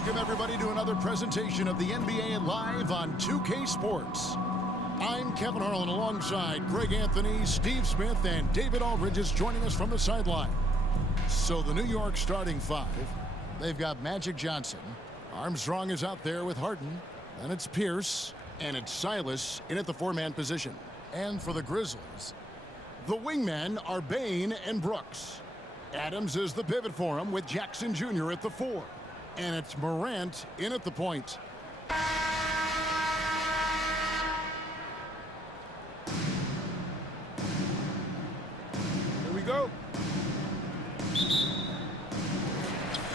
Welcome, everybody, to another presentation of the NBA Live on 2K Sports. I'm Kevin Harlan alongside Greg Anthony, Steve Smith, and David Aldridge is joining us from the sideline. So the New York starting five, they've got Magic Johnson. Armstrong is out there with Harden. And it's Pierce. And it's Silas in at the four-man position. And for the Grizzlies, the wingmen are Bane and Brooks. Adams is the pivot for him with Jackson Jr. at the four. And it's Morant in at the point. Here we go.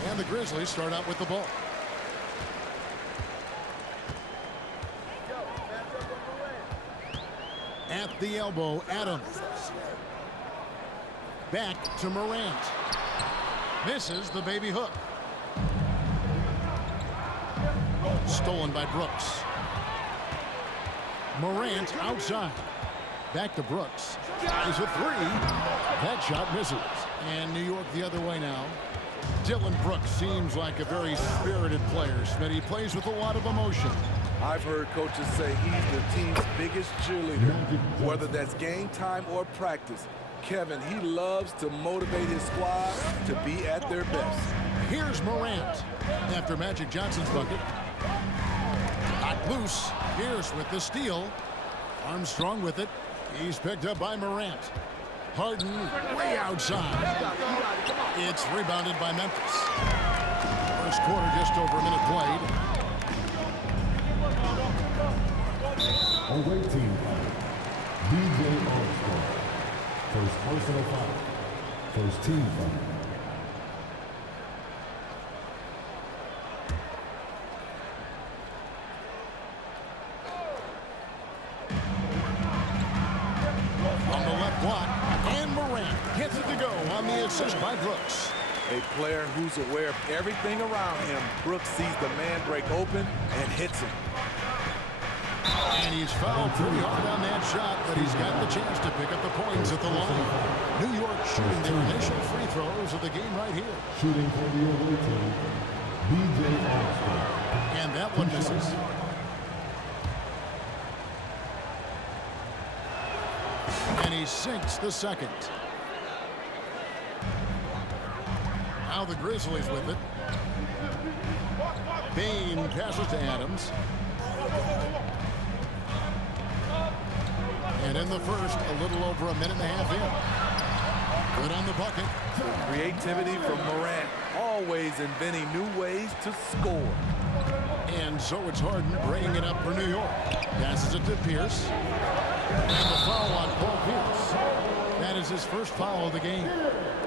And the Grizzlies start out with the ball. At the elbow, Adams. Back to Morant. Misses the baby hook. Stolen by Brooks. Morant outside. Back to Brooks. Is a three. That shot misses. And New York the other way now. Dylan Brooks seems like a very spirited player, but he plays with a lot of emotion. I've heard coaches say he's the team's biggest cheerleader, whether that's game time or practice. Kevin, he loves to motivate his squad to be at their best. Here's Morant after Magic Johnson's bucket. Knocked loose. Pierce with the steal. Armstrong with it. He's picked up by Morant. Harden way outside. It's rebounded by Memphis. First quarter, just over a minute played. Away team foul. DJ Armstrong. First personal foul. First team foul. On the left block, and Morant gets it to go on the assist by Brooks. A player who's aware of everything around him. Brooks sees the man break open and hits him. And he's fouled pretty hard on that shot, but he's got the chance to pick up the points at the line. New York shooting their initial free throws of the game right here. Shooting for the away team, DJ Armstrong. And that one misses. And he sinks the second. Now the Grizzlies with it. Bane passes to Adams. And in the first, a little over a minute and a half in. Good on the bucket. Creativity from Morant, always inventing new ways to score. And so it's Harden bringing it up for New York. Passes it to Pierce. And the foul on Paul Pierce. That is his first foul of the game.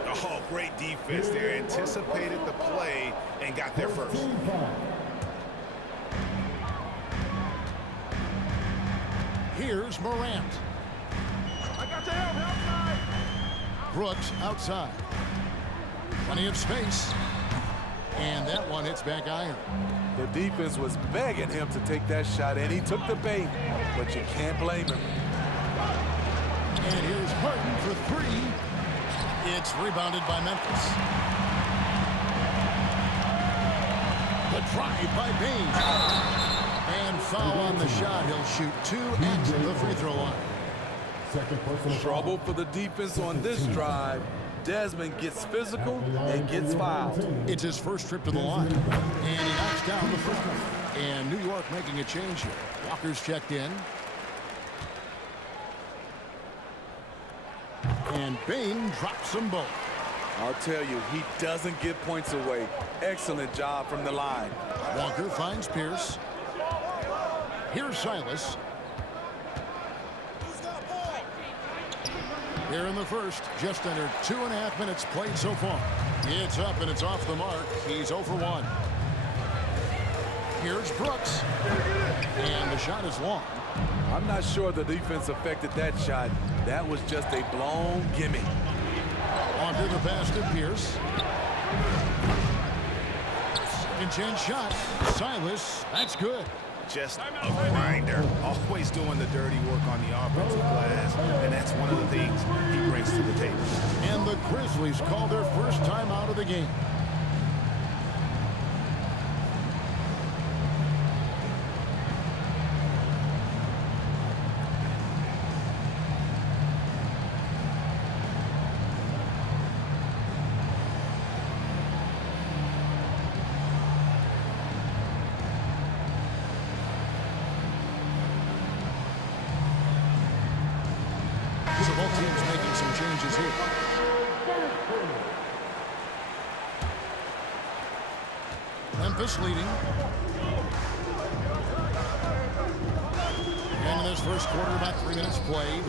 Oh, great defense there. Anticipated the play and got there first. Here's Morant. I got to help. Brooks outside. Plenty of space. And that one hits back iron. The defense was begging him to take that shot, and he took the bait, but you can't blame him. And here's Harden for three. It's rebounded by Memphis. The drive by Bane. And foul on the shot. He'll shoot two at the free throw line. Second personal Trouble for the defense on this drive. Desmond gets physical and gets fouled. It's his first trip to the line. And he knocks down the first one. And New York making a change here. Walker's checked in. And Bane drops them both. I'll tell you, he doesn't give points away. Excellent job from the line. Walker finds Pierce. Here's Silas. Here in the first, just under 2.5 minutes played so far. It's up and it's off the mark. He's 0 for 1. Here's Brooks. And the shot is long. I'm not sure the defense affected that shot. That was just a blown gimme. On to the pass to Pierce. Second chance shot. Silas, that's good. Just a grinder, always doing the dirty work on the offensive glass, and that's one of the things he brings to the table. And the Grizzlies call their first time out of the game. both teams making some changes here. Memphis leading. And in this first quarter, about 3 minutes played.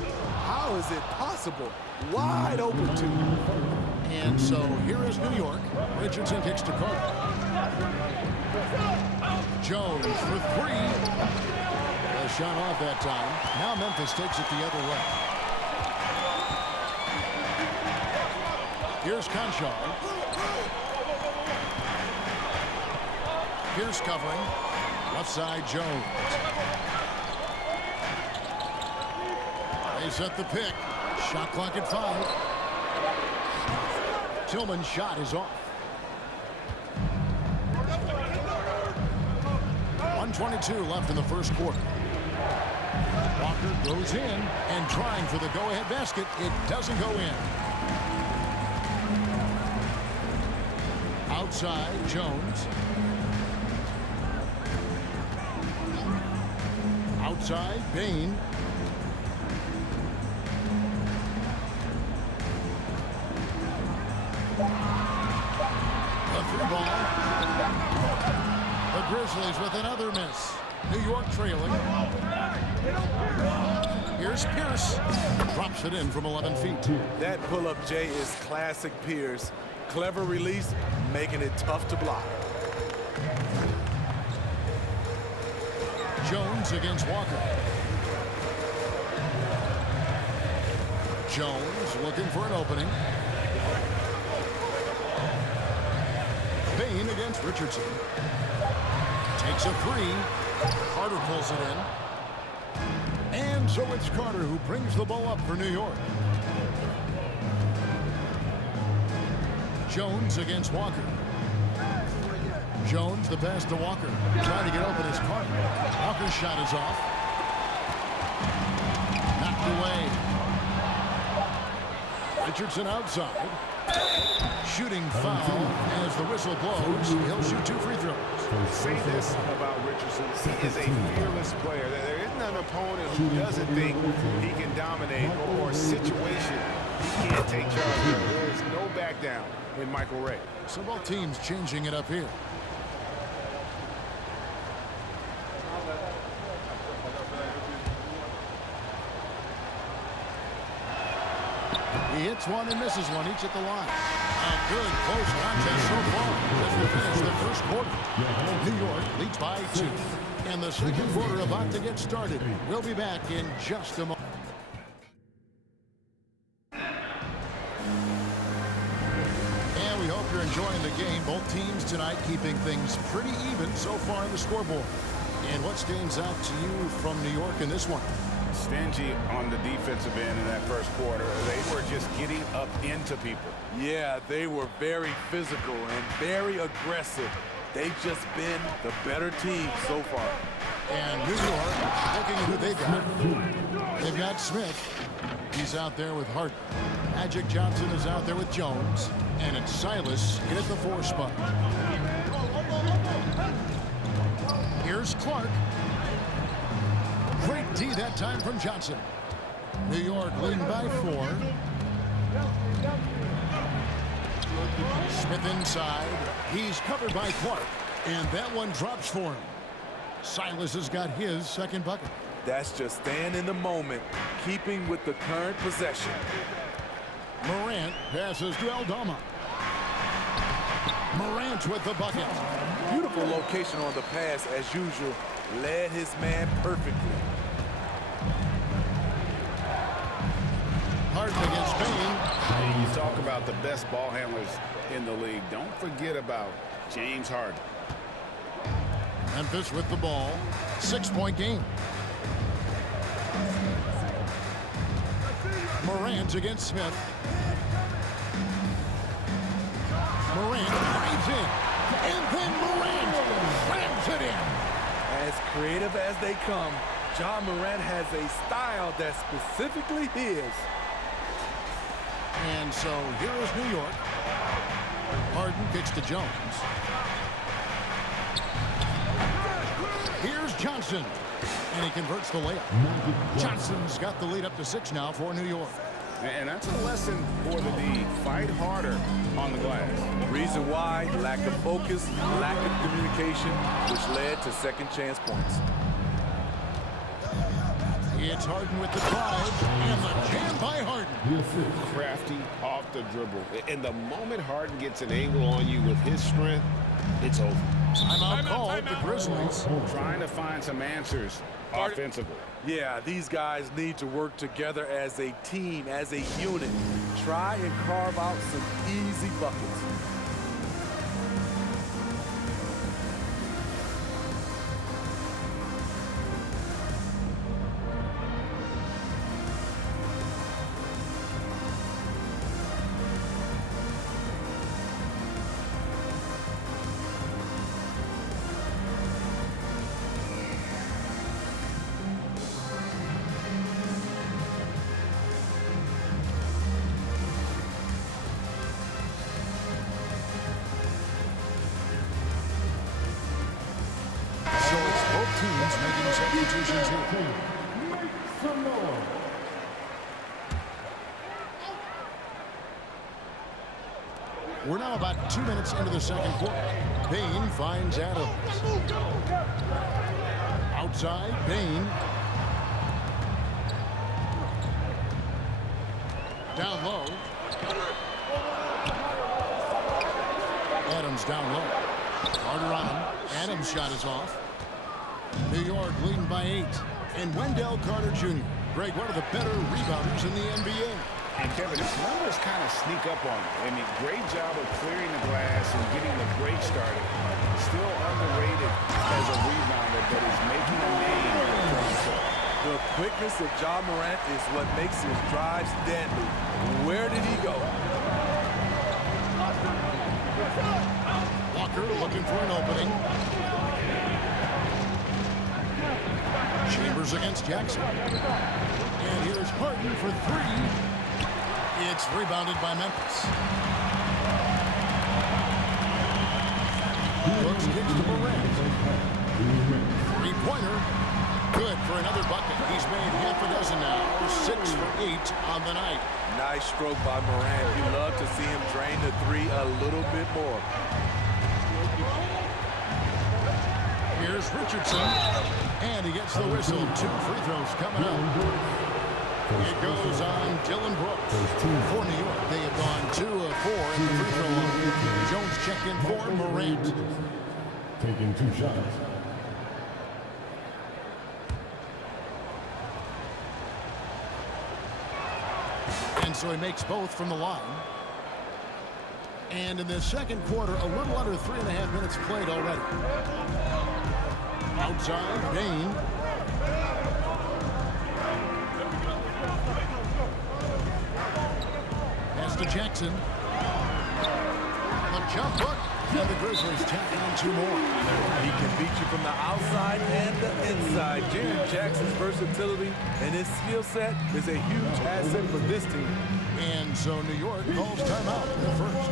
How is it possible? Wide open two. And so here is New York. Richardson kicks to Carter. Jones for three. A shot off that time. Now Memphis takes it the other way. Here's Conchar. Pierce covering. Left side, Jones. They set the pick. Shot clock at 5. Tillman's shot is off. 1:22 left in the first quarter. Walker goes in and trying for the go-ahead basket. It doesn't go in. Outside, Jones. Outside, Bain. The three ball. The Grizzlies with another miss. New York trailing. Here's Pierce. Drops it in from 11 feet. That pull-up, Jay, is classic Pierce. Clever release, making it tough to block. Jones against Walker. Jones looking for an opening. Bain against Richardson. Takes a three. Carter pulls it in. And so it's Carter who brings the ball up for New York. Jones against Walker. Jones, the pass to Walker. Trying to get open is Carter. Walker's shot is off. Knocked away. Richardson outside. Shooting foul as the whistle blows. He'll shoot 2 free throws. Say this about Richardson. He is a fearless player. There isn't an opponent who doesn't think he can dominate or a situation he can't take charge of. There is no back down in Michael Ray. So both teams changing it up here. He hits one and misses one, each at the line. A good close contest so far as we finish the first quarter. New York leads by 2. And the second quarter about to get started. We'll be back in just a moment. And we hope you're enjoying the game. Both teams tonight keeping things pretty even so far in the scoreboard. And what stands out to you from New York in this one? Stingy on the defensive end in that first quarter. They were just getting up into people. Yeah, they were very physical and very aggressive. They've just been the better team so far. And New York, looking at who they've got. They've got Smith. He's out there with Hart. Magic Johnson is out there with Jones. And it's Silas in at the 4 spot. Here's Clark. Great D that time from Johnson. New York leading by 4. Smith inside. He's covered by Clark. And that one drops for him. Silas has got his second bucket. That's just staying in the moment, keeping with the current possession. Morant passes to Aldama. Morant with the bucket. Beautiful location on the pass as usual. Led his man perfectly. Harden against Bain. And you talk about the best ball handlers in the league. Don't forget about James Harden. Memphis with the ball. 6-point game. Morant against Smith. Morant dives in. And then Morant slams it in. As creative as they come, Ja Morant has a style that's specifically his. And so here is New York. Harden kicks to Jones. Here's Johnson. And he converts the layup. Johnson's got the lead up to 6 now for New York. And that's a lesson for the D. Fight harder on the glass. Reason why, lack of focus, lack of communication, which led to second chance points. It's Harden with the drive, and the jam by Harden. Crafty off the dribble. And the moment Harden gets an angle on you with his strength, it's over. Timeout called the Grizzlies. Trying to find some answers offensively. Yeah, these guys need to work together as a team, as a unit. Try and carve out some easy buckets. Teams making substitutions here. Make some noise. We're now about 2 minutes into the second quarter. Bain finds Adams. Outside, Bain. Down low. Adams down low. Carter on. Adams' shot is off. New York leading by 8. And Wendell Carter Jr. Greg, one of the better rebounders in the NBA. And Kevin, his numbers kind of sneak up on him. I mean, great job of clearing the glass and getting the break started. Still underrated as a rebounder, but is making a name for himself. The quickness of Ja Morant is what makes his drives deadly. Where did he go? Walker looking for an opening. Chambers against Jackson. And here's Harden for 3. It's rebounded by Memphis. Brooks kicks to Morant. Three-pointer. Good for another bucket. He's made half a dozen now. 6 for 8 on the night. Nice stroke by Morant. You love to see him drain the 3 a little bit more. Here's Richardson. And he gets the whistle. 2 free throws coming up. It goes on Dylan Brooks. For New York, they have gone 2 of 4 in the free throw line. Jones checked in for Morant. Taking 2 shots. And so he makes both from the line. And in the second quarter, a little under 3.5 minutes played already. Outside, Bain. Pass to Jackson. The jump hook. And the Grizzlies take down 2 more. He can beat you from the outside and the inside. Jaren Jackson's versatility and his skill set is a huge asset for this team. And so New York calls timeout in the first.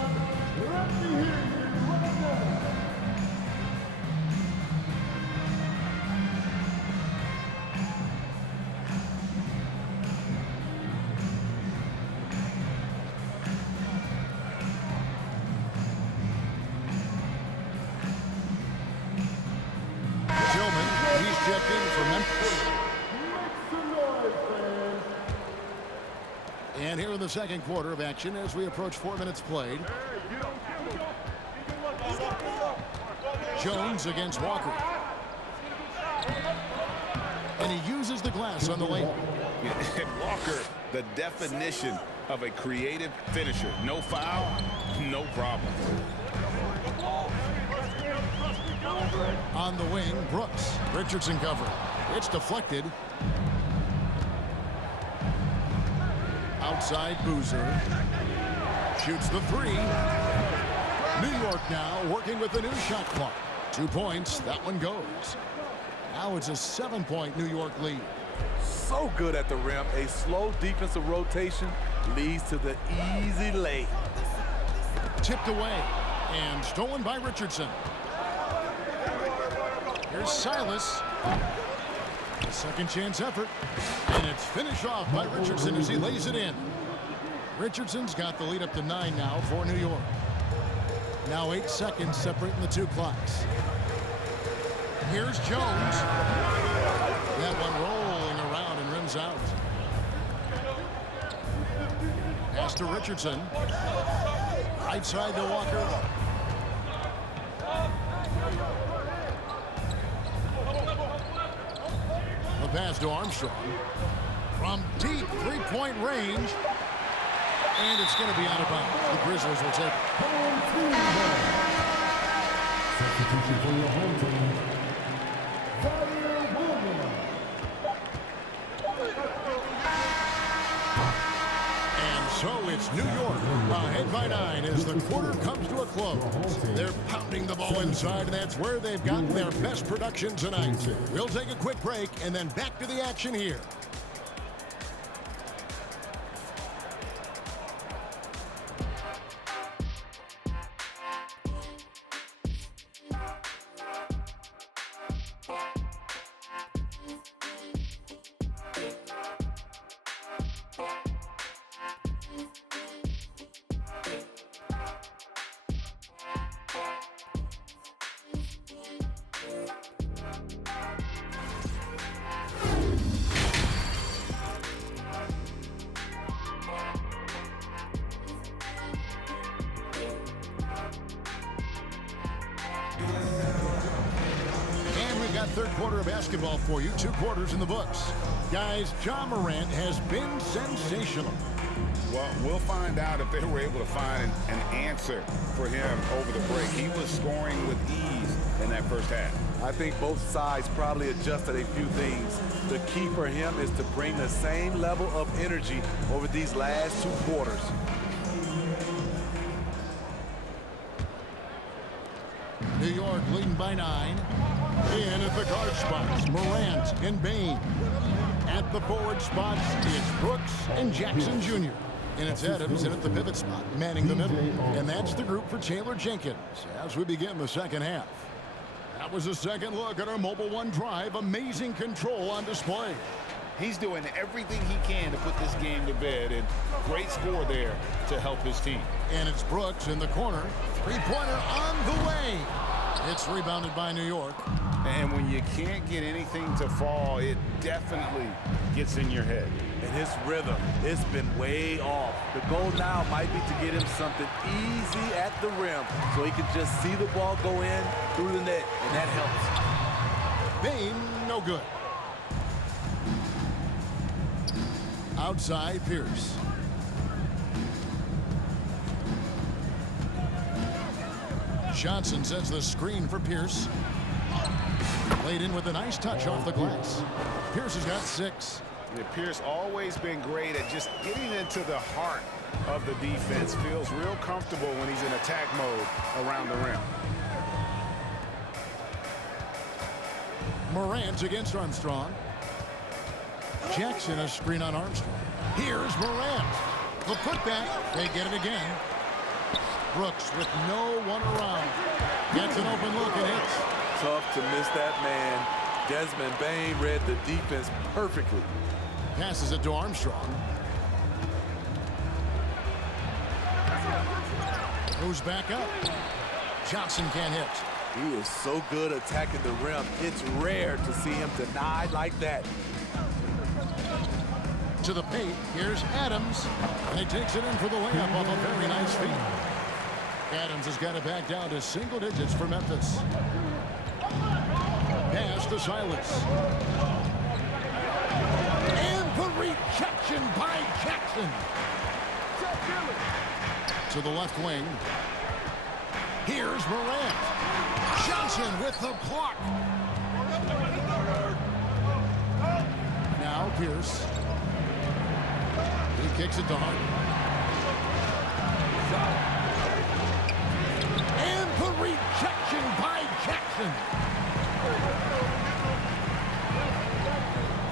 He's checked in for Memphis. And here in the second quarter of action as we approach 4 minutes played. Jones against Walker. And he uses the glass on the lane. Walker, the definition of a creative finisher. No foul, no problem. On the wing, Brooks. Richardson cover. It's deflected. Outside, Boozer. Shoots the 3. New York now working with the new shot clock. 2 points. That one goes. Now it's a 7-point New York lead. So good at the rim. A slow defensive rotation leads to the easy lay. Tipped away and stolen by Richardson. Here's Silas. A second chance effort. And it's finished off by Richardson as he lays it in. Richardson's got the lead up to 9 now for New York. Now 8 seconds separating the two clocks. Here's Jones. That one rolling around and rims out. Pass to Richardson. Right side to Walker. The pass to Armstrong. From deep three-point range. And it's going to be out of bounds. The Grizzlies will take it. Substitution for your home team. And so it's New York ahead by 9 as the quarter comes to a close. They're pounding the ball inside, and that's where they've gotten their best production tonight. We'll take a quick break and then back to the action here. Third quarter of basketball for you. 2 quarters in the books. Guys, Morant has been sensational. Well, we'll find out if they were able to find an answer for him over the break. He was scoring with ease in that first half. I think both sides probably adjusted a few things. The key for him is to bring the same level of energy over these last 2 quarters. New York leading by 9. In at the guard spots, Morant and Bain. At the forward spots, it's Brooks and Jackson Jr. And it's Adams in at the pivot spot, manning the middle. And that's the group for Taylor Jenkins as we begin the second half. That was a second look at our Mobile One drive. Amazing control on display. He's doing everything he can to put this game to bed, and great score there to help his team. And it's Brooks in the corner. Three-pointer on the way. It's rebounded by New York. And when you can't get anything to fall, it definitely gets in your head. And his rhythm, it's been way off. The goal now might be to get him something easy at the rim so he can just see the ball go in through the net, and that helps. Bain, no good. Outside, Pierce. Johnson sets the screen for Pierce. Played in with a nice touch off the glass. Pierce has got 6. Yeah, Pierce always been great at just getting into the heart of the defense. Feels real comfortable when he's in attack mode around the rim. Morant against Armstrong. Jackson a screen on Armstrong. Here's Morant. The putback. They get it again. Brooks with no one around. Gets an open look and hits. Tough to miss that man. Desmond Bain read the defense perfectly. Passes it to Armstrong. Moves back up. Johnson can't hit. He is so good attacking the rim. It's rare to see him denied like that. To the paint. Here's Adams. And he takes it in for the layup off a very nice feed. Adams has got it back down to single digits for Memphis. Pass to Silas. And the rejection by Jackson. To the left wing. Here's Morant. Johnson with the block. Now Pierce. He kicks it to Hart. And the rejection by Jackson.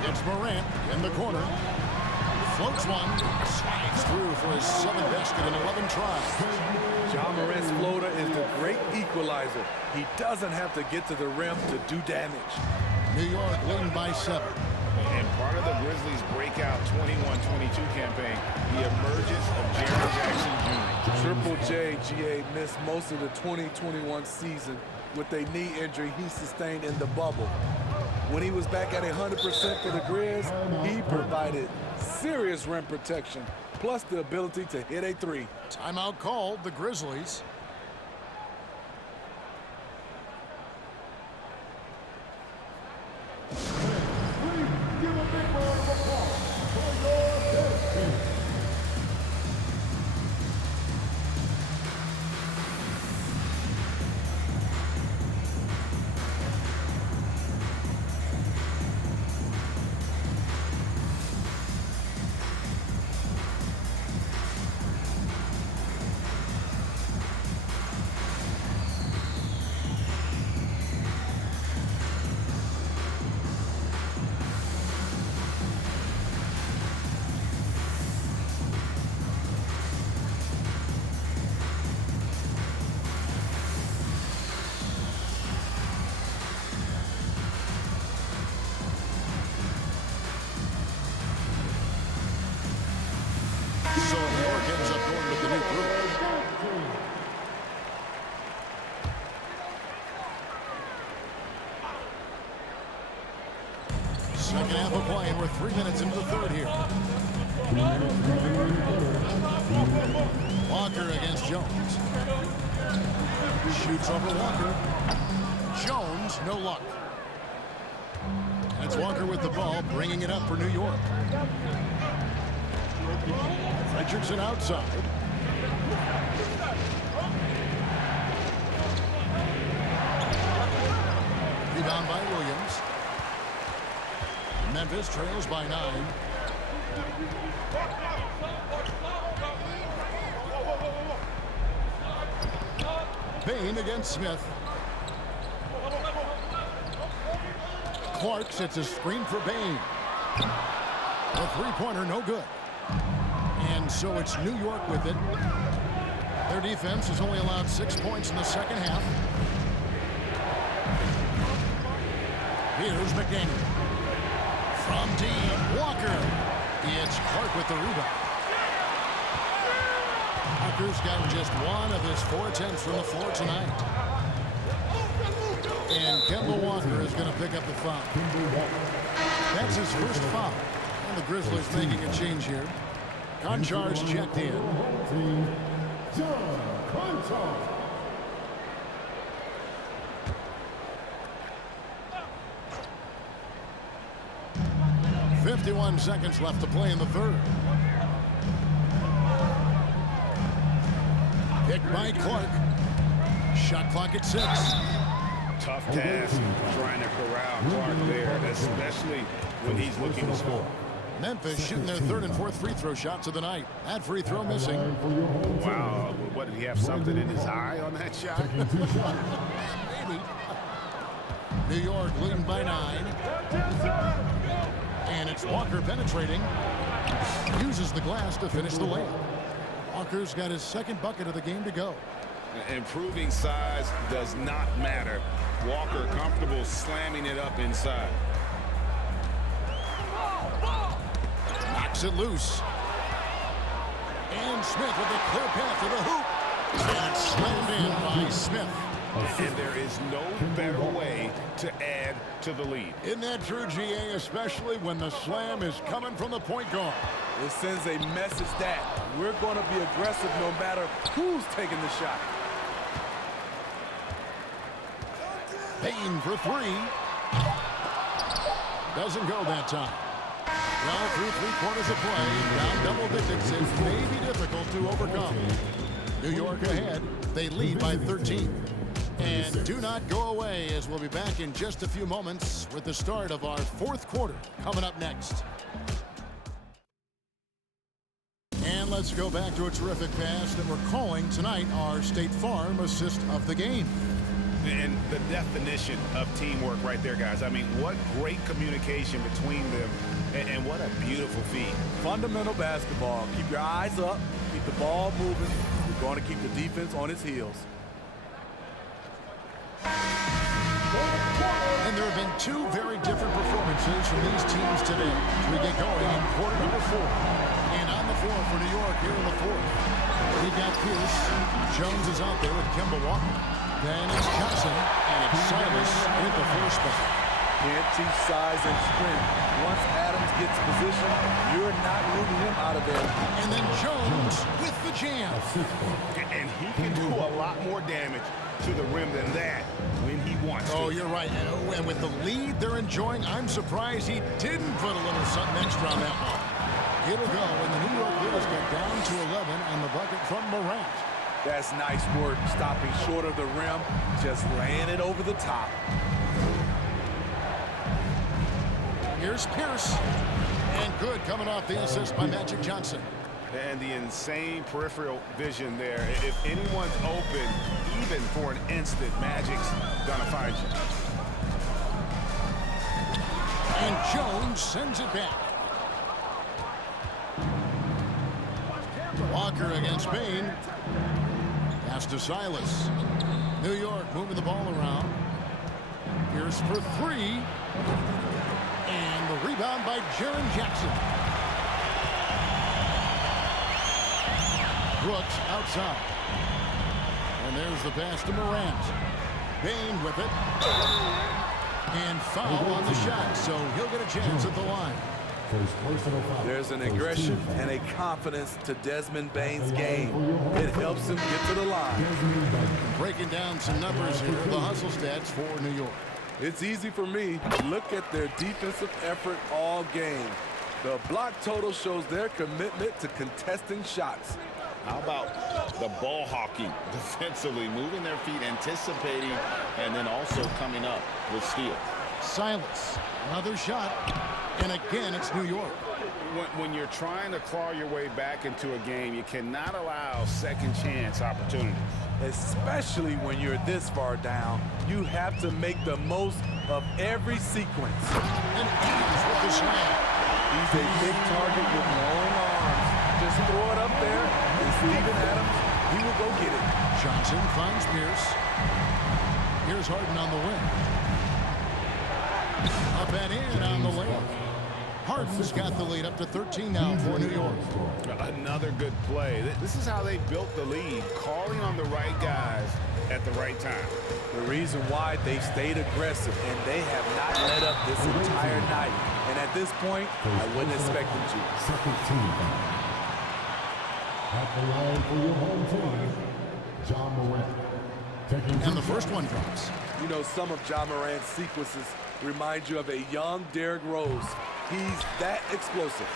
It's Morant in the corner. Floats one. Slides through for his 7th basket in 11 tries. Morant's floater is the great equalizer. He doesn't have to get to the rim to do damage. New York leading by 7. And part of the Grizzlies' breakout 21-22 campaign, the emergence of Jaren Jackson Jr. Triple J, GA, missed most of the 2021 season with a knee injury he sustained in the bubble. When he was back at 100% for the Grizz, he provided serious rim protection, plus the ability to hit a three. Timeout called, the Grizzlies. Give a big round of applause for your team. So New York ends up going with the new group. Second half of play, and we're 3 minutes into the third here. Walker against Jones. Shoots over Walker. Jones, no luck. And it's Walker with the ball, bringing it up for New York. Richardson outside. Rebound by Williams. Memphis trails by 9. Bain against Smith. Clark sets a screen for Bain. The three-pointer, no good. And so it's New York with it. Their defense has only allowed 6 points in the second half. Here's McDaniel. From deep, Walker. It's Clark with the rebound. Walker's gotten just one of his 4 attempts from the floor tonight. And Kemba Walker is going to pick up the foul. That's his first foul. And the Grizzlies making a change here. Conchar's checked in. John Conchar. .51 seconds left to play in the third. Picked by Clark. Shot clock at 6. Tough task trying to corral Clark there, especially when he's looking to score. Memphis shooting their third and fourth free throw shots of the night. That free throw missing. Wow, what, did he have something in his eye on that shot? Maybe. New York leading by 9. And it's Walker penetrating. Uses the glass to finish the layup. Walker's got his second bucket of the game to go. Improving size does not matter. Walker comfortable slamming it up inside. Knocks it loose. And Smith with a clear path to the hoop. And it's slammed in by Smith. And there is no better way to add to the lead. Isn't that true, GA, especially when the slam is coming from the point guard? It sends a message that we're going to be aggressive no matter who's taking the shot. Bain for 3. Doesn't go that time. Well, through 3 quarters of play, down double digits, it may be difficult to overcome. New York ahead. They lead by 13. And do not go away, as we'll be back in just a few moments with the start of our fourth quarter coming up next. And let's go back to a terrific pass that we're calling tonight our State Farm assist of the game. And the definition of teamwork right there, guys. I mean, what great communication between them, and what a beautiful feat. Fundamental basketball. Keep your eyes up. Keep the ball moving. You're going to keep the defense on its heels. And there have been 2 very different performances differences from these teams today as we get going in quarter number 4. And on the floor for New York here in the 4th. We've got Pierce. Jones is out there with Kemba Walker. Then it's Johnson, and it's Silas with the 4 spot. Can't teach size and strength. Once Adams gets position, you're not rooting him out of there. And then Jones with the jam. And he can do a lot more damage to the rim than that when he wants to. Oh, you're right. And with the lead they're enjoying, I'm surprised he didn't put a little something extra on that one. It'll go, and the New York Grizzlies get down to 11 on the bucket from Morant. That's nice work, stopping short of the rim, just laying it over the top. Here's Pierce. And good coming off the assist by Magic Johnson. And the insane peripheral vision there. If anyone's open, even for an instant, Magic's gonna find you. And Jones sends it back. Walker against Bain. Pass to Silas. New York moving the ball around. Pierce for 3. And the rebound by Jaren Jackson. Brooks outside. And there's the pass to Morant. Bain with it. And foul on the shot, so he'll get a chance at the line. There's an aggression and a confidence to Desmond Bane's game. It helps him get to the line. Breaking down some numbers here, the hustle stats for New York. It's easy for me. Look at their defensive effort all game. The block total shows their commitment to contesting shots. How about the ball hawking defensively, moving their feet, anticipating, and then also coming up with steal. Silas, another shot, and again it's New York. When you're trying to claw your way back into a game, you cannot allow second chance opportunities. Especially when you're this far down, you have to make the most of every sequence. And Adams with the slam. He's a big target with long arms. Just throw it up there, and Steven Adams, he will go get it. Johnson finds Pierce. Here's Harden on the wing. Up and in on the layup. Harden's got the lead up to 13 now for New York. Another good play. This is how they built the lead, calling on the right guys at the right time. The reason why they stayed aggressive, and they have not let up this entire night. And at this point, I wouldn't expect them to. Second team. At the line for your home team, John Morant. And the first one drops. You know, some of John Morant's sequences remind you of a young Derrick Rose. He's that explosive.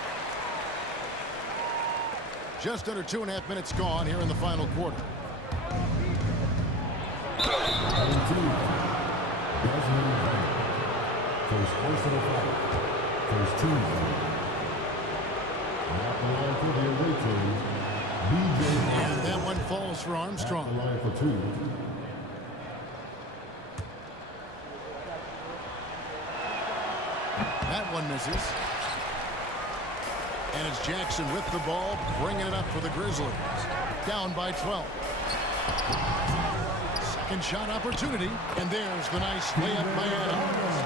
Just under 2.5 minutes gone here in the final quarter. First personal foul. First team foul. At the line for the away team, BJ. And that one falls for Armstrong. At the line for 2. That one misses. And it's Jackson with the ball, bringing it up for the Grizzlies. Down by 12. Second shot opportunity, and there's the nice layup by Adams.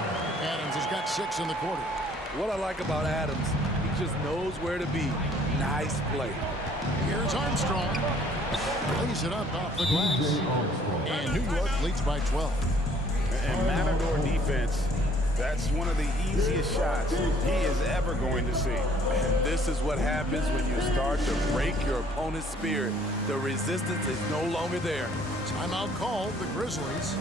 Adams has got 6 in the quarter. What I like about Adams, he just knows where to be. Nice play. Here's Armstrong. Lays it up off the glass. And New York leads by 12. And Matador defense, that's one of the easiest shots he is ever going to see. And this is what happens when you start to break your opponent's spirit. The resistance is no longer there. Timeout called, the Grizzlies.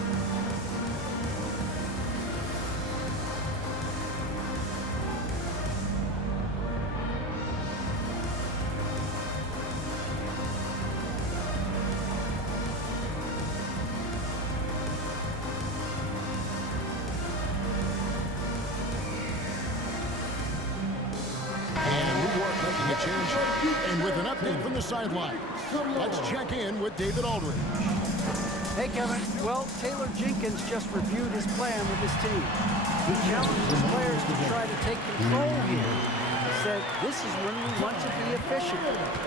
And with an update from the sidelines, let's check in with David Aldridge. Hey, Kevin. Well, Taylor Jenkins just reviewed his plan with his team. He challenged his players to try to take control here. He said, this is when we want to be efficient.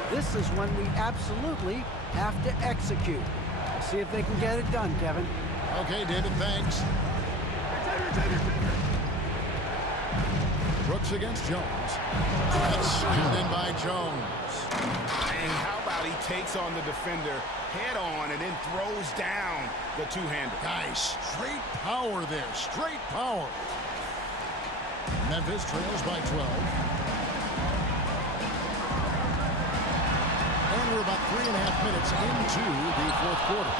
This is when we absolutely have to execute. See if they can get it done, Kevin. Okay, David, thanks. Brooks against Jones. That's slammed in by Jones. And how about he takes on the defender head on and then throws down the two-hander. Guys, straight power there. Straight power. Memphis trails by 12. And we're about 3.5 minutes into the fourth quarter.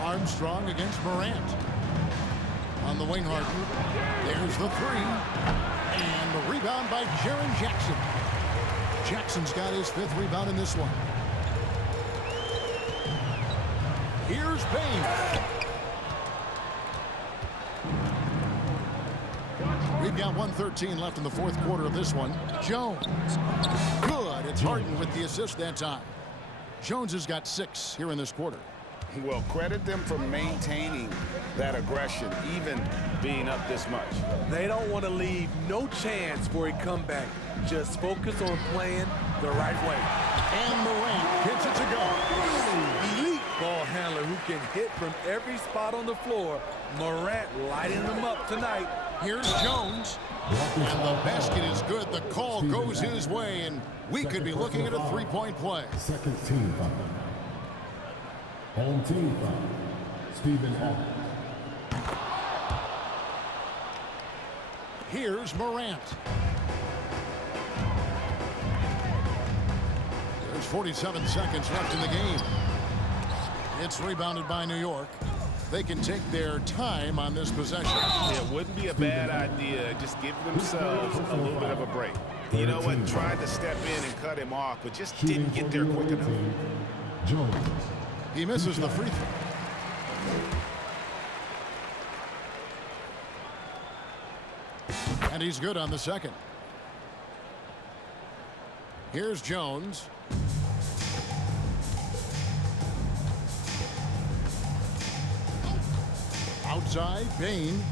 Armstrong against Morant. On the wing, Harden. There's the three. And the rebound by Jaren Jackson. Jackson's got his 5th rebound in this one. Here's Payne. We've got 1:13 left in the fourth quarter of this one. Jones. Good. It's Harden with the assist that time. Jones has got 6 here in this quarter. Well, credit them for maintaining that aggression, even being up this much. They don't want to leave no chance for a comeback. Just focus on playing the right way. And Morant gets it to go. Elite ball handler who can hit from every spot on the floor. Morant lighting them up tonight. Here's Jones. And the basket is good. The call goes his way, and we could be looking at a 3-point play. Second team foul. Home team foul. Stephen Hall. Here's Morant. There's 47 seconds left in the game. It's rebounded by New York. They can take their time on this possession. It wouldn't be a bad idea. Just give themselves a little bit of a break. You know what? Tried to step in and cut him off, but just didn't get there quick enough. Jones. He misses the free throw. And he's good on the second. Here's Jones. Outside, Payne.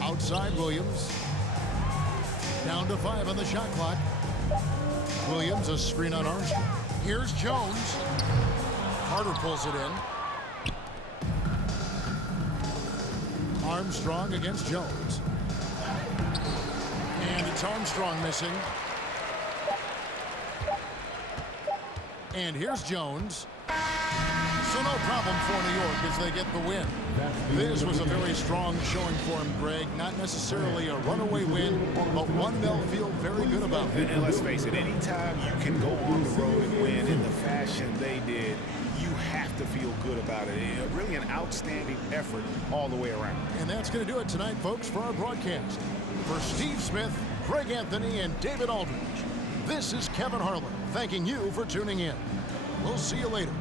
Outside, Williams. Down to 5 on the shot clock. Williams, a screen on Armstrong. Here's Jones. Carter pulls it in. Armstrong against Jones. And it's Armstrong missing. And here's Jones. So no problem for New York as they get the win. This was a very strong showing for him, Greg. Not necessarily a runaway win, but one they'll feel very good about. And let's face it, anytime you can go on the road and win in the fashion they did, you have to feel good about it. Really an outstanding effort all the way around. And that's going to do it tonight, folks, for our broadcast. For Steve Smith, Greg Anthony, and David Aldridge, this is Kevin Harlan thanking you for tuning in. We'll see you later.